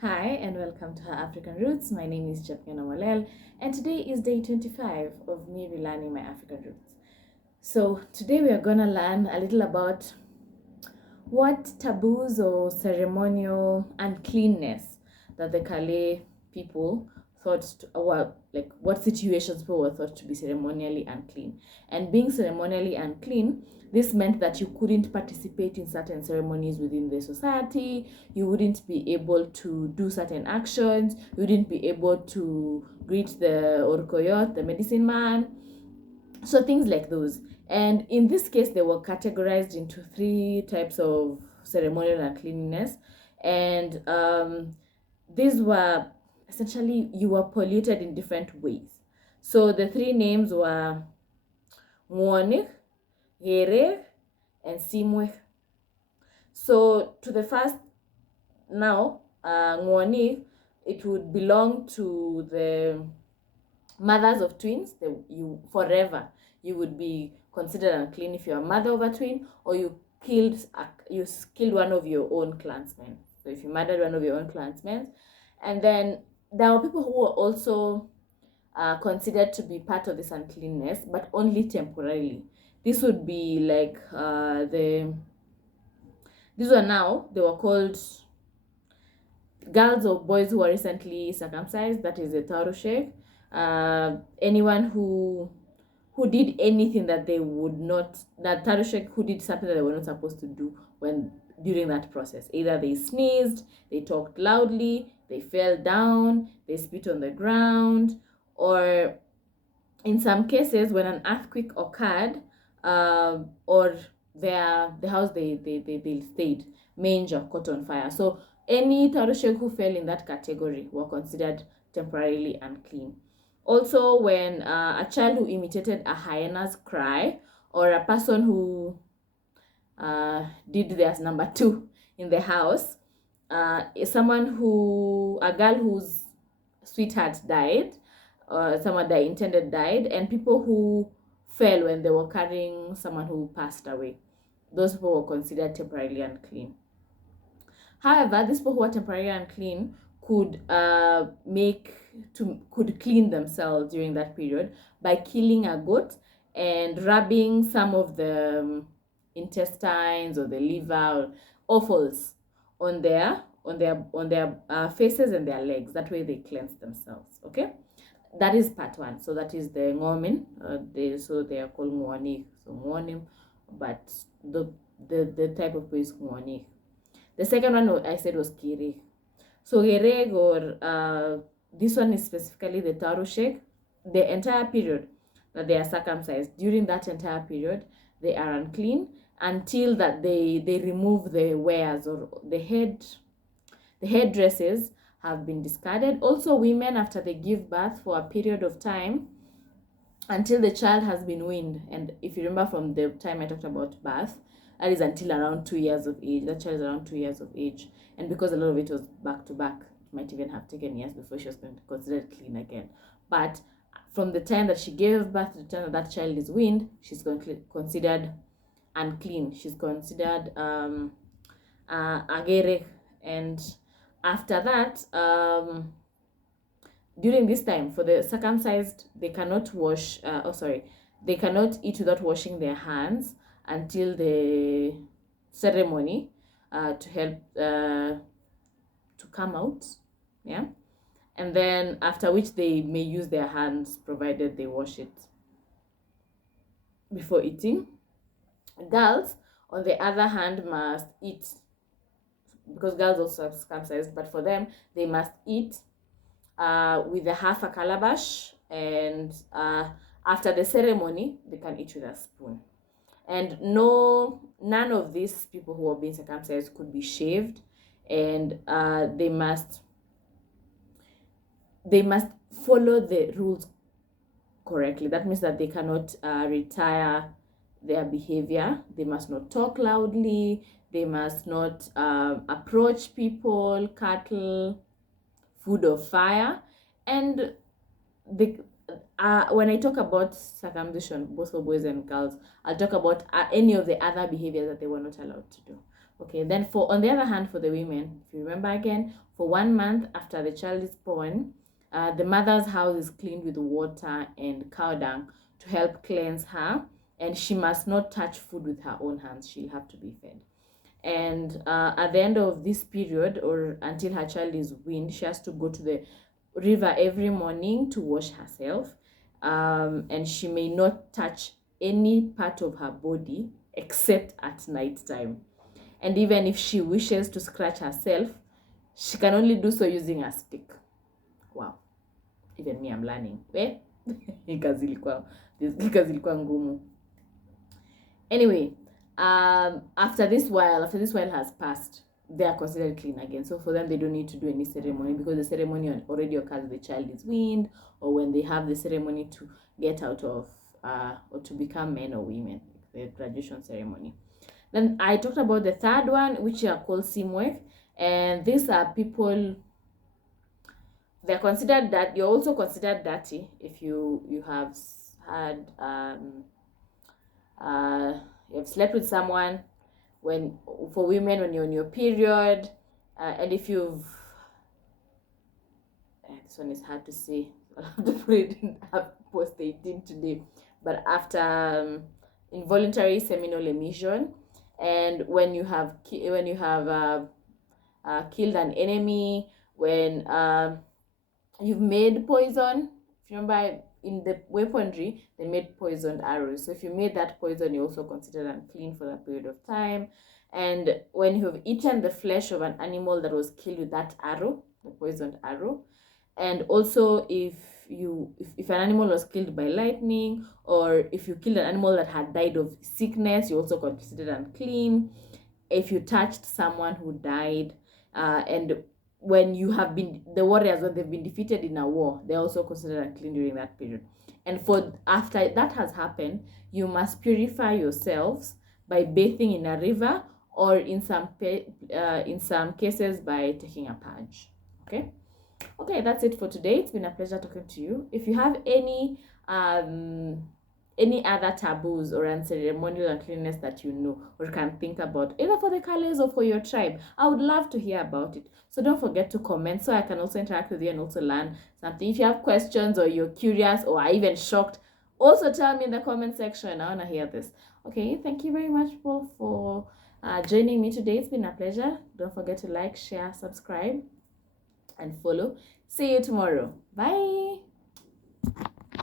Hi and welcome to Her African Roots. My name is Japkena Walel and today is day 25 of me relearning my African roots. So today we are going to learn a little about what taboos or ceremonial uncleanness that the Kale people thought like what situations people were thought to be ceremonially unclean. And being ceremonially unclean, this meant that you couldn't participate in certain ceremonies within the society, you wouldn't be able to do certain actions, you wouldn't be able to greet the Orkoyot, the medicine man, so things like those. And in this case, they were categorized into three types of ceremonial uncleanliness. And these were essentially, you were polluted in different ways. So the three names were Mwonik, Gere, and Simwe. So to the first now, Mwonik, it would belong to the mothers of twins. You forever you would be considered unclean if you're a mother of a twin, or you killed one of your own clansmen. So if you murdered one of your own clansmen. And then there were people who were also considered to be part of this uncleanness, but only temporarily. This would be like these were now, they were called girls or boys who were recently circumcised, that is a tarushek. Anyone who did anything that they would not, that tarushek who did something that they were not supposed to do when during that process. Either they sneezed, they talked loudly, they fell down, they spit on the ground, or in some cases when an earthquake occurred, or the house they stayed, manger, caught on fire. So any tarushek who fell in that category were considered temporarily unclean. Also, when a child who imitated a hyena's cry, or a person who did their number two in the house, is a girl whose sweetheart died, or someone that intended died, and people who fell when they were carrying someone who passed away. Those people were considered temporarily unclean. However, these people who are temporarily unclean could could clean themselves during that period by killing a goat and rubbing some of the intestines or the liver or offals on their faces and their legs. That way they cleanse themselves. Okay, that is part one. So that is the ngomin. They are called ngwani. So ngwanim, but the type of place ngwani. The second one I said was Kiri. So Gereg, or this one is specifically the Tarushek. The entire period that they are circumcised, during that entire period, they are unclean until that they remove the wares, or the headdresses have been discarded. Also, women, after they give birth for a period of time, until the child has been weaned. And if you remember from the time I talked about birth, that is until around 2 years of age. That child is around 2 years of age. And because a lot of it was back to back, it might even have taken years before she was considered clean again. But from the time that she gave birth to the time that child is weaned, she's considered unclean. She's considered agere. And after that, during this time, for the circumcised, they cannot they cannot eat without washing their hands until the ceremony to help to come out. Yeah. And then after which they may use their hands, provided they wash it before eating. Girls, on the other hand, must eat, because girls also are circumcised, but for them, they must eat with a half a calabash, and after the ceremony, they can eat with a spoon. And none of these people who are being circumcised could be shaved, and they must follow the rules correctly. That means that they cannot retire their behavior. They must not talk loudly. They must not approach people, cattle, food, or fire. And when I talk about circumcision, both for boys and girls, I'll talk about any of the other behaviors that they were not allowed to do. Okay, then for on the other hand, for the women, if you remember again, for 1 month after the child is born, the mother's house is cleaned with water and cow dung to help cleanse her, and she must not touch food with her own hands. She'll have to be fed. And at the end of this period, or until her child is weaned, she has to go to the river every morning to wash herself, and she may not touch any part of her body except at night time. And even if she wishes to scratch herself, she can only do so using a stick. Wow, even me, I'm learning. Hika zilikuwa ngumu. Anyway, after this while has passed, they are considered clean again. So for them, they don't need to do any ceremony, because the ceremony already occurs. The child is weaned, or when they have the ceremony to get out of or to become men or women, the graduation ceremony. Then I talked about the third one, which are called simwek, and these are people. They're considered that you're also considered dirty if you have had you have slept with someone when, for women, when you're on your period, and if you've this one is hard to say. I'll have to put it in post 18 today. But after involuntary seminal emission, and when you have killed an enemy, when you've made poison. If you remember, in the weaponry, they made poisoned arrows. So if you made that poison, you're also considered unclean for that period of time. And when you have eaten the flesh of an animal that was killed with that arrow, the poisoned arrow, and also if an animal was killed by lightning, or if you killed an animal that had died of sickness, you're also considered unclean. If you touched someone who died, and when you have been, the warriors, when they've been defeated in a war, they're also considered unclean during that period. And for after that has happened, you must purify yourselves by bathing in a river, or in some cases by taking a purge. Okay, that's it for today. It's been a pleasure talking to you. If you have any other taboos or unceremonial uncleanness that you know or can think about, either for the Kalis or for your tribe, I would love to hear about it. So don't forget to comment, so I can also interact with you and also learn something. If you have questions, or you're curious, or are even shocked, also tell me in the comment section. I want to hear this. Okay, thank you very much, Paul, for joining me today. It's been a pleasure. Don't forget to like, share, subscribe, and follow. See you tomorrow. Bye.